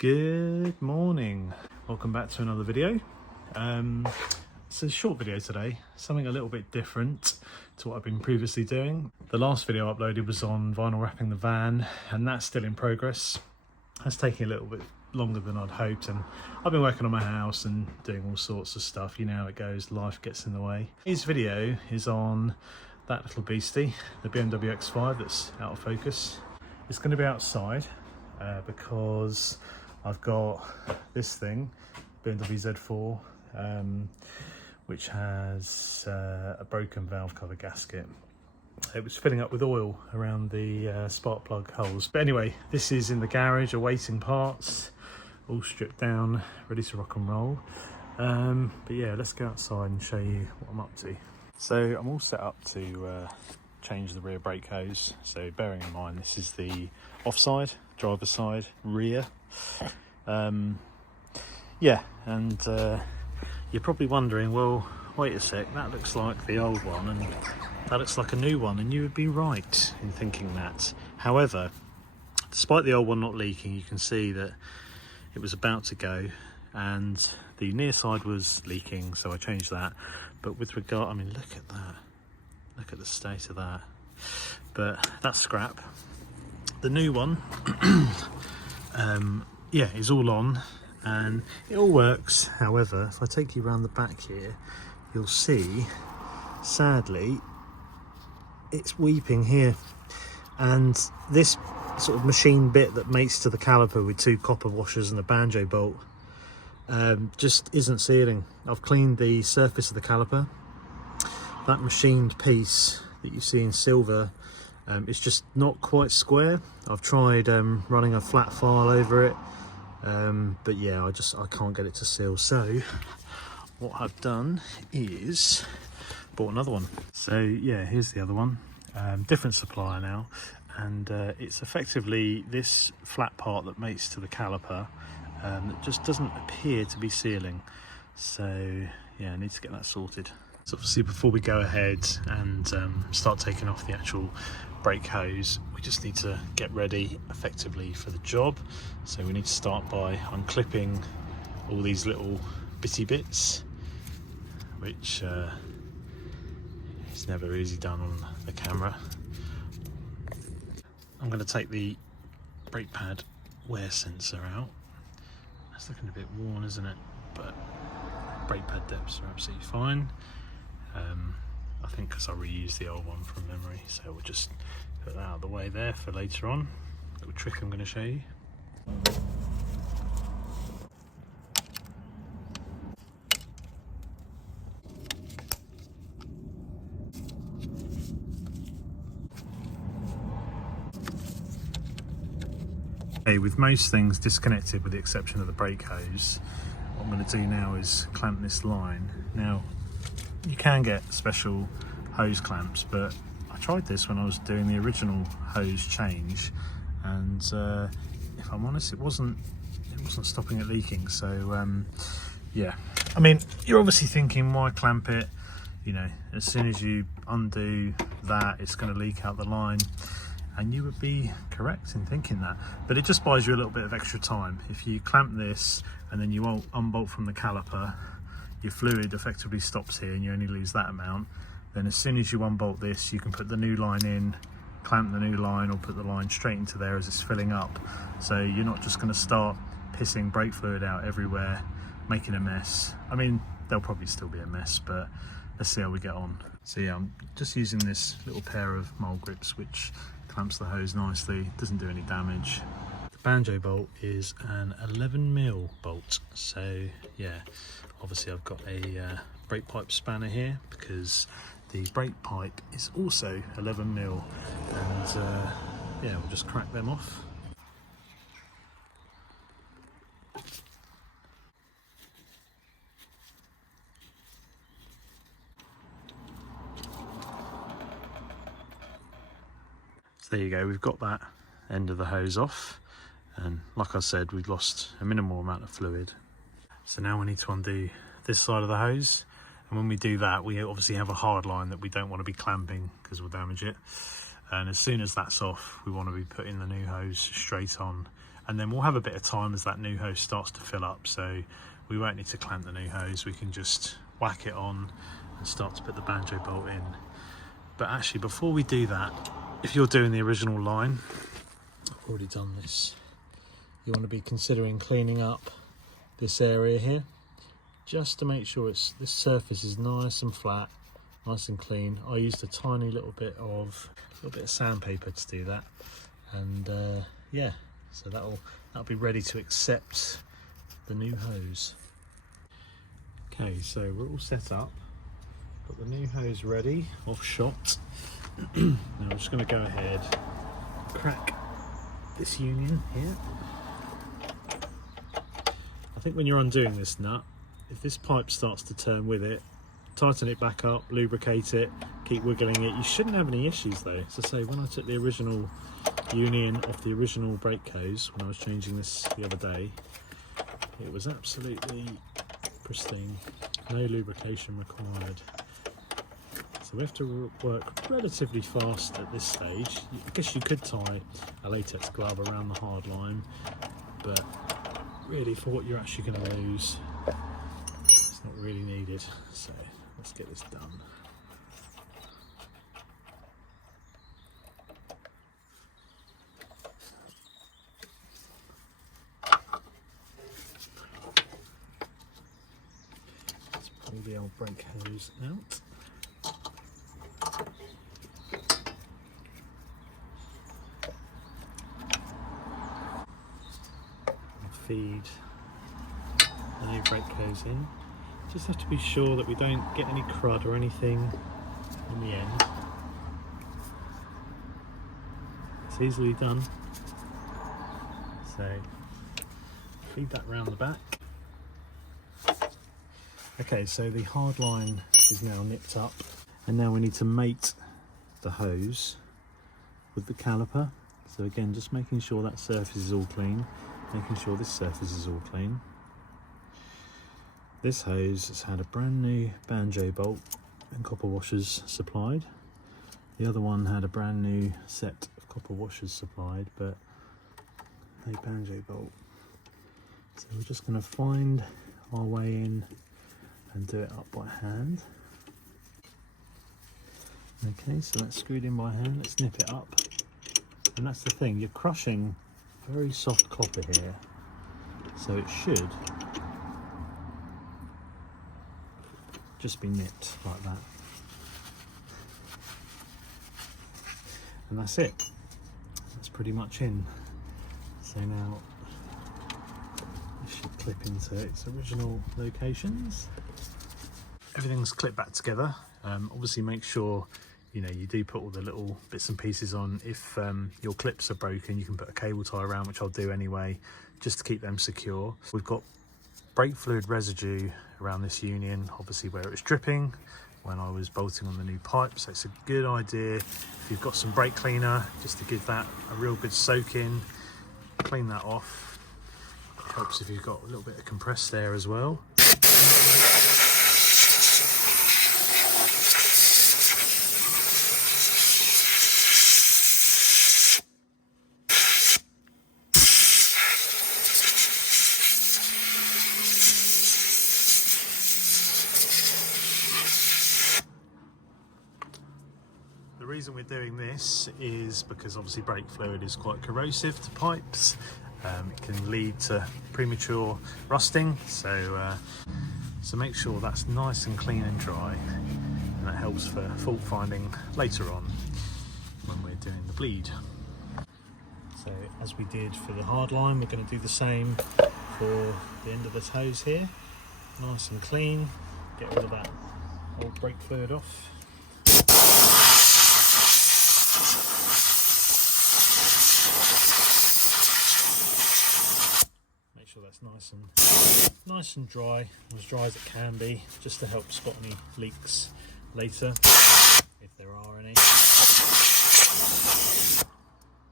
Good morning, welcome back to another video. It's a short video today, something a little bit different to what I've been previously doing. The last video I uploaded was on vinyl wrapping the van, and that's still in progress. That's taking a little bit longer than I'd hoped, and I've been working on my house and doing all sorts of stuff. You know how it goes, life gets in the way. Today's video is on that little beastie, the BMW X5 that's out of focus. It's going to be outside because I've got this thing, BMW Z4, which has a broken valve cover gasket. It was filling up with oil around the spark plug holes. But anyway, this is in the garage awaiting parts, all stripped down, ready to rock and roll. But yeah, let's go outside and show you what I'm up to. So I'm all set up to change the rear brake hose. So bearing in mind, this is the offside, driver's side, rear. Yeah, and you're probably wondering, well, wait a sec, that looks like the old one and that looks like a new one, and you would be right in thinking that. However, despite the old one not leaking, you can see that it was about to go and the near side was leaking, so I changed that. But with regard, I mean, look at that, look at the state of that. But that's scrap. The new one yeah, is all on and it all works. However, if I take you around the back here, you'll see, sadly, it's weeping here, and this sort of machine bit that mates to the caliper with two copper washers and a banjo bolt just isn't sealing. I've cleaned the surface of the caliper. That machined piece that you see in silver, it's just not quite square. I've tried running a flat file over it, but yeah, I can't get it to seal. So what I've done is bought another one. So yeah, here's the other one, different supplier now, and it's effectively this flat part that mates to the caliper that just doesn't appear to be sealing. So yeah, I need to get that sorted. So obviously, before we go ahead and start taking off the actual brake hose, we just need to get ready effectively for the job. So we need to start by unclipping all these little bitty bits, which is never easy done on the camera. I'm going to take the brake pad wear sensor out. That's looking a bit worn, isn't it? But brake pad depths are absolutely fine. I think because I reused the old one from memory, so we'll just put that out of the way there for later on. Little trick I'm going to show you. Okay, with most things disconnected with the exception of the brake hose, what I'm going to do now is clamp this line. Now, you can get special hose clamps, but I tried this when I was doing the original hose change, and if I'm honest, it wasn't stopping it leaking. So yeah, I mean, you're obviously thinking, why clamp it? You know, as soon as you undo that, it's going to leak out the line, and you would be correct in thinking that. But it just buys you a little bit of extra time. If you clamp this and then you won't unbolt from the caliper, your fluid effectively stops here and you only lose that amount. Then as soon as you unbolt this, you can put the new line in, clamp the new line, or put the line straight into there as it's filling up. So you're not just going to start pissing brake fluid out everywhere, making a mess. I mean, there'll probably still be a mess, but let's see how we get on. So yeah, I'm just using this little pair of mole grips, which clamps the hose nicely, doesn't do any damage. The banjo bolt is an 11mm bolt, so yeah, obviously I've got a brake pipe spanner here because the brake pipe is also 11mm, and yeah, we'll just crack them off. So there you go, we've got that end of the hose off, and like I said, we've lost a minimal amount of fluid. So now we need to undo this side of the hose, and when we do that, we obviously have a hard line that we don't want to be clamping because we'll damage it. And as soon as that's off, we want to be putting the new hose straight on, and then we'll have a bit of time as that new hose starts to fill up, so we won't need to clamp the new hose. We can just whack it on and start to put the banjo bolt in. But actually, before we do that, if you're doing the original line, I've already done this, you want to be considering cleaning up this area here, just to make sure this surface is nice and flat, nice and clean. I used a tiny little bit of sandpaper to do that, and yeah, so that'll be ready to accept the new hose. Okay, so we're all set up, got the new hose ready, off shot. Now I'm just going to go ahead, crack this union here. I think when you're undoing this nut, if this pipe starts to turn with it, tighten it back up, lubricate it, keep wiggling it. You shouldn't have any issues though. As I say, when I took the original union off the original brake hose, when I was changing this the other day, it was absolutely pristine, no lubrication required. So we have to work relatively fast at this stage. I guess you could tie a latex glove around the hard line, but really for what you're actually going to lose, it's not really needed. So let's get this done. Let's pull the old brake hose out. Feed the new brake hose in. Just have to be sure that we don't get any crud or anything in the end. It's easily done. So feed that round the back. Okay, so the hard line is now nipped up, and now we need to mate the hose with the caliper. So again, just making sure that surface is all clean, making sure this surface is all clean. This hose has had a brand new banjo bolt and copper washers supplied. The other one had a brand new set of copper washers supplied, but no banjo bolt. So we're just going to find our way in and do it up by hand. Okay, so that's screwed in by hand. Let's nip it up. And that's the thing, you're crushing very soft copper here, so it should just be nipped like that. And that's it. That's pretty much in. So now it should clip into its original locations. Everything's clipped back together. Obviously make sure you do put all the little bits and pieces on. If your clips are broken, you can put a cable tie around, which I'll do anyway, just to keep them secure. We've got brake fluid residue around this union, obviously where it was dripping when I was bolting on the new pipe, so it's a good idea if you've got some brake cleaner just to give that a real good soak in, clean that off. It helps if you've got a little bit of compressed air as well. The reason we're doing this is because obviously brake fluid is quite corrosive to pipes. It can lead to premature rusting, so make sure that's nice and clean and dry, and that helps for fault finding later on when we're doing the bleed. So as we did for the hard line, we're going to do the same for the end of this hose here. Nice and clean, get rid of that old brake fluid off. Make sure that's nice and dry, as dry as it can be, just to help spot any leaks later, if there are any.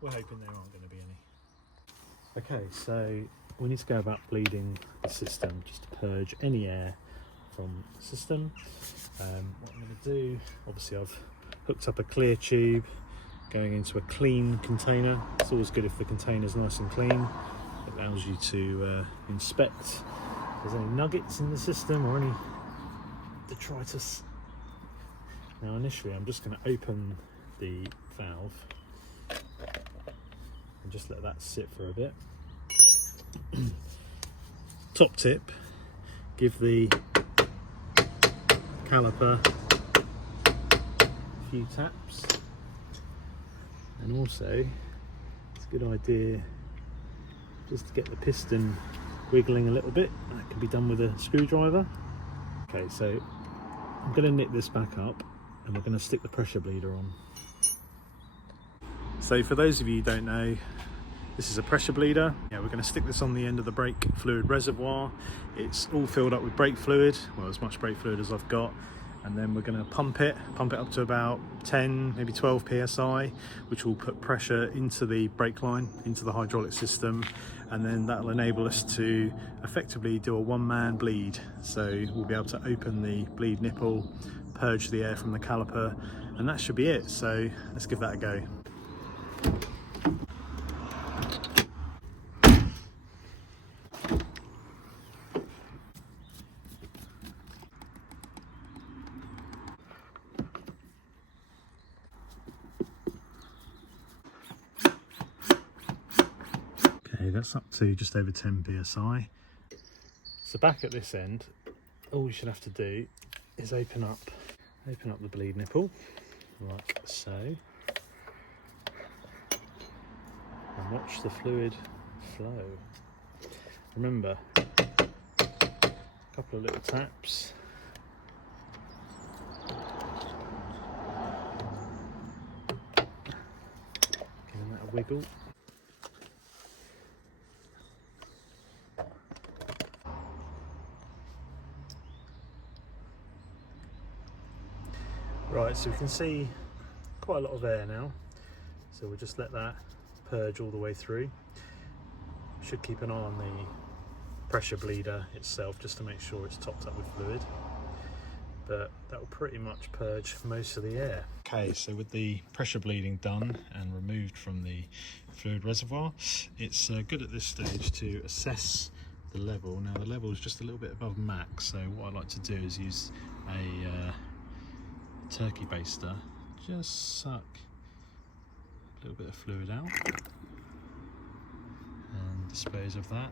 We're hoping there aren't going to be any. Okay, so we need to go about bleeding the system, just to purge any air from the system. What I'm going to do, obviously I've hooked up a clear tube going into a clean container. It's always good if the container's nice and clean. allows you to inspect if there's any nuggets in the system or any detritus. Now initially I'm just going to open the valve and just let that sit for a bit. Top tip, give the caliper a few taps, and also it's a good idea just to get the piston wiggling a little bit. That can be done with a screwdriver. Okay, so I'm going to nip this back up and we're going to stick the pressure bleeder on. So for those of you who don't know, this is a pressure bleeder. Yeah, we're going to stick this on the end of the brake fluid reservoir. It's all filled up with brake fluid, well, as much brake fluid as I've got, and then we're going to pump it up to about 10, maybe 12 psi, which will put pressure into the brake line, into the hydraulic system, and then that will enable us to effectively do a one-man bleed. So we'll be able to open the bleed nipple, purge the air from the caliper, and that should be it. So let's give that a go. Okay, that's up to just over 10 psi. So back at this end, all we should have to do is open up the bleed nipple like so, and watch the fluid flow. Remember, a couple of little taps, giving that a wiggle. Right, so we can see quite a lot of air now, so we'll just let that purge all the way through. Should keep an eye on the pressure bleeder itself just to make sure it's topped up with fluid, but that will pretty much purge most of the air. Okay, so with the pressure bleeding done and removed from the fluid reservoir, it's good at this stage to assess the level. Now the level is just a little bit above max, so what I like to do is use a turkey baster, just suck a little bit of fluid out and dispose of that.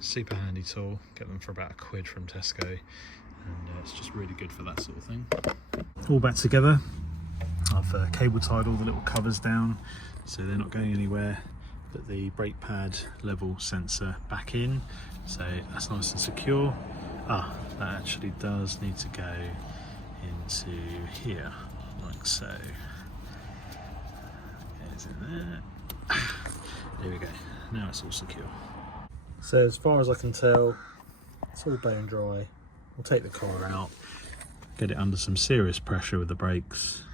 Super handy tool, get them for about £1 from Tesco, and it's just really good for that sort of thing. All back together. I've cable tied all the little covers down so they're not going anywhere. Put the brake pad level sensor back in, so that's nice and secure. That actually does need to go into here, like so. It's in there. There we go. Now it's all secure. So as far as I can tell, it's all bone dry. We'll take the car out, get it under some serious pressure with the brakes,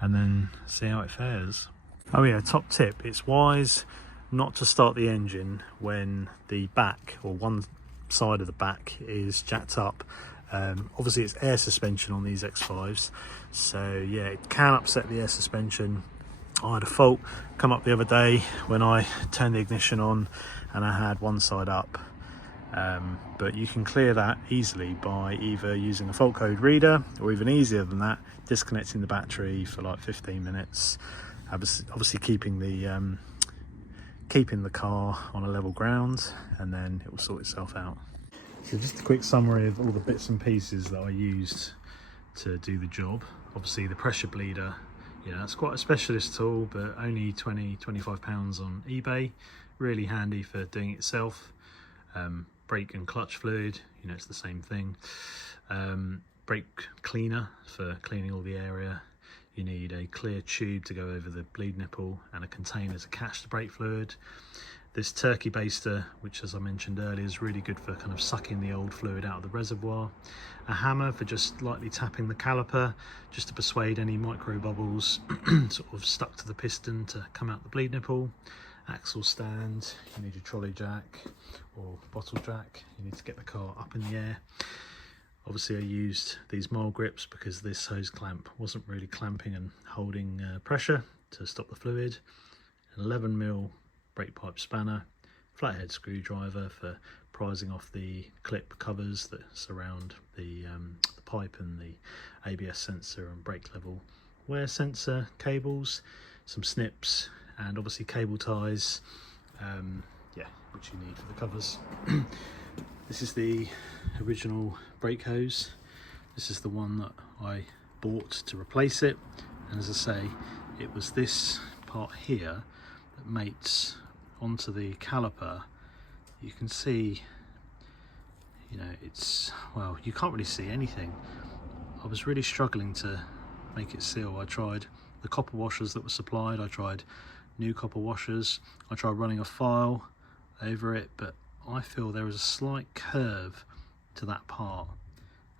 and then see how it fares. Oh yeah, top tip, it's wise not to start the engine when the back, or one side of the back, is jacked up. Obviously it's air suspension on these X5s, so yeah, it can upset the air suspension. I had a fault come up the other day when I turned the ignition on and I had one side up, but you can clear that easily by either using a fault code reader, or even easier than that, disconnecting the battery for like 15 minutes, obviously keeping the car on a level ground, and then it will sort itself out. So just a quick summary of all the bits and pieces that I used to do the job. Obviously the pressure bleeder, you know, it's quite a specialist tool, but only £20–25 on eBay. Really handy for doing it yourself. Brake and clutch fluid, you know, it's the same thing. Brake cleaner for cleaning all the area. You need a clear tube to go over the bleed nipple and a container to catch the brake fluid. This turkey baster, which as I mentioned earlier is really good for kind of sucking the old fluid out of the reservoir. A hammer for just lightly tapping the caliper, just to persuade any micro bubbles sort of stuck to the piston to come out the bleed nipple. Axle stand, you need a trolley jack or bottle jack, you need to get the car up in the air. Obviously I used these mole grips because this hose clamp wasn't really clamping and holding pressure to stop the fluid. An 11mm brake pipe spanner, flathead screwdriver for prising off the clip covers that surround the pipe and the ABS sensor and brake level wear sensor cables, some snips, and obviously cable ties, yeah, which you need for the covers. This is the original brake hose. This is the one that I bought to replace it, and as I say, it was this part here that mates onto the caliper. You can see, you know, it's, well, you can't really see anything. I was really struggling to make it seal. I tried the copper washers that were supplied, I tried new copper washers, I tried running a file over it, but I feel there is a slight curve to that part,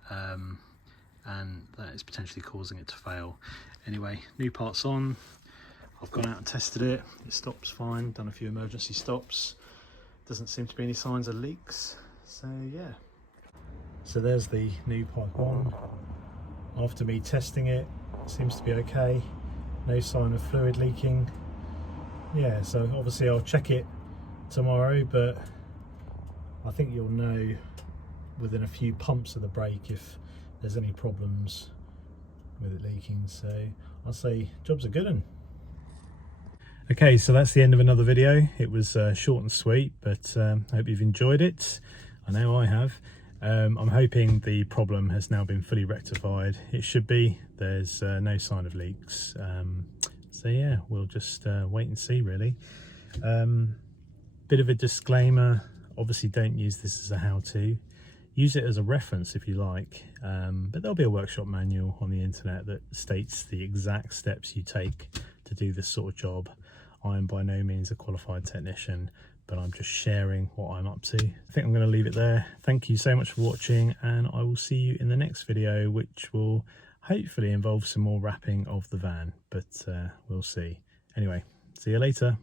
and that is potentially causing it to fail. Anyway, new part's on. I've gone out and tested it. It stops fine, done a few emergency stops. Doesn't seem to be any signs of leaks, so yeah. So there's the new pipe on. After me testing it, it seems to be okay. No sign of fluid leaking. Yeah, so obviously I'll check it tomorrow, but I think you'll know within a few pumps of the brake if there's any problems with it leaking. So I'll say job's a good one. Okay, so that's the end of another video. It was short and sweet, but I hope you've enjoyed it. I know I have. I'm hoping the problem has now been fully rectified. It should be. There's no sign of leaks. So yeah, we'll just wait and see, really. Bit of a disclaimer, obviously don't use this as a how-to. Use it as a reference if you like, but there'll be a workshop manual on the internet that states the exact steps you take to do this sort of job. I am by no means a qualified technician, but I'm just sharing what I'm up to. I think I'm going to leave it there. Thank you so much for watching, and I will see you in the next video, which will hopefully involve some more wrapping of the van, but we'll see. Anyway, see you later.